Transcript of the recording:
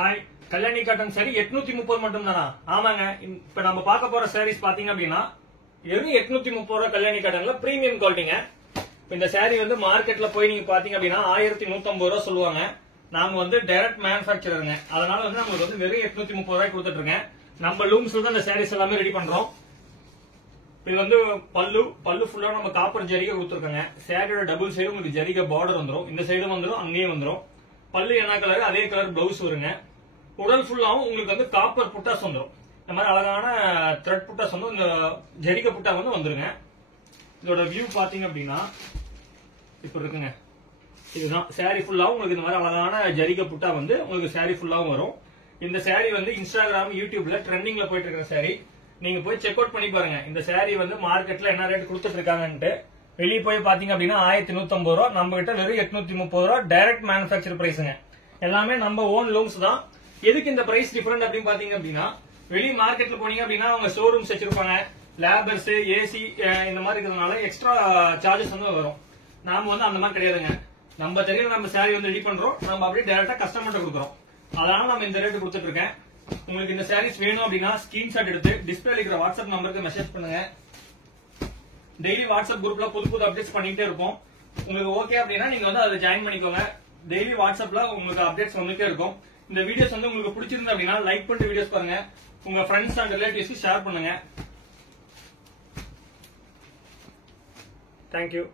Hi, Kalyani cotton sorry 830 மட்டும் தானா? ஆமாங்க. இப்ப நம்ம பார்க்க போற சாரீஸ் பாத்தீங்க அப்படின்னா வெறும் 830 ரூபாய் கல்யாணி காட்டன்ல பிரீமியம் குவாலிட்டிங்க. இந்த சாரி வந்து மார்க்கெட்ல போய் நீங்க பாத்தீங்க அப்படின்னா 1150 ரூபாய் சொல்லுவாங்க. நாங்க வந்து டைரக்ட் மேனுஃபேக்சரருங்க. அதனால வந்து நமக்கு வந்து வெறும் 830 ரூபாய் கொடுத்துட்டு இருக்கேன். நம்ம லூம்ஸ்ல தான் இந்த சாரீஸ் எல்லாமே ரெடி பண்றோம். இது வந்து பல்லு ஃபுல்லா நம்ம காப்பர் ஜரிகை கொடுத்துருக்கோங்க. சாரியோட டபுள் சைடு உங்களுக்கு ஜரிகை பார்டர் வந்துடும். இந்த சைடும் வந்துடும், அங்கேயும் வந்துடும். பல்லு என்ன கலர் அதே கலர் பிளவுஸ் வருங்க. உடல் ஃபுல்லாவும் உங்களுக்கு வந்து காப்பர் புட்டாஸ் வந்துடும். இந்த மாதிரி அழகான த்ரெட் புட்டாஸ் வந்து இந்த ஜரிகை புட்டா வந்து வந்துருங்க. இதோட வியூ பாத்தீங்க அப்படின்னா இப்ப இருக்குங்க. இதுதான் சாரி ஃபுல்லாவும் உங்களுக்கு இந்த மாதிரி அழகான ஜரிகை புட்டா வந்து உங்களுக்கு சாரி ஃபுல்லாவும் வரும். இந்த சாரி வந்து இன்ஸ்டாகிராம் யூடியூப்ல ட்ரெண்டிங்ல போயிட்டு இருக்கிற சாரி. நீங்க போய் செக் அவுட் பண்ணி பாருங்க. இந்த சாரி வந்து மார்க்கெட்ல என்ன ரேட் கொடுத்துட்டு இருக்காங்கன்ட்டு. வெளியே போய் பாத்தீங்க அப்படின்னா 1150 ரூபாய், நம்ம கிட்ட வெறும் 830 ரூபாய் டைரக்ட் மேனுஃபேக்சர் பிரைஸ்ங்க. எல்லாமே நம்ம ஓன் லூம்ஸ் தான். எதுக்கு இந்த பிரைஸ் டிஃபரெண்ட் அப்படின்னு பாத்தீங்க அப்படின்னா, வெளி மார்க்கெட்ல போனீங்க அப்படின்னா அவங்க ஷோரூம்ஸ் வச்சிருப்பாங்க, லேபர்ஸ், ஏசி இந்த மாதிரி இருக்கிறதுனால எக்ஸ்ட்ரா சார்ஜஸ் வந்து வரும். நாம வந்து அந்த மாதிரி கிடையாதுங்க. நம்ம தெரியல நம்ம சாரி வந்து ரெடி பண்றோம், நம்ம அப்படியே டைரக்டா கஸ்டமர்கிட்ட கொடுக்குறோம். அதனால நம்ம இந்த ரேட் கொடுத்துட்டு இருக்கேன். உங்களுக்கு இந்த சாரீஸ் வேணும் அப்படின்னா ஸ்கிரீன்ஷாட் எடுத்து டிஸ்பிளேல இருக்கிற வாட்ஸ்அப் நம்பருக்கு மெசேஜ் பண்ணுங்க. டெய்லி வாட்ஸ்அப் குரூப்ல புது அப்டேட்ஸ் பண்ணிட்டே இருப்போம். உங்களுக்கு ஓகே அப்படின்னா நீங்க வந்து அதை ஜாயின் பண்ணிக்கோங்க. டெய்லி வாட்ஸ்அப்ல உங்களுக்கு அப்டேட்ஸ் வந்துட்டே இருக்கும். இந்த வீடியோஸ் வந்து உங்களுக்கு பிடிச்சிருந்தா அப்படின்னா லைக் பண்ணிட்டு வீடியோஸ் பாருங்க. உங்க ஃப்ரெண்ட்ஸ் அண்ட் ரிலேட்டிவ்ஸ்க்கு ஷேர் பண்ணுங்க. தேங்க்யூ.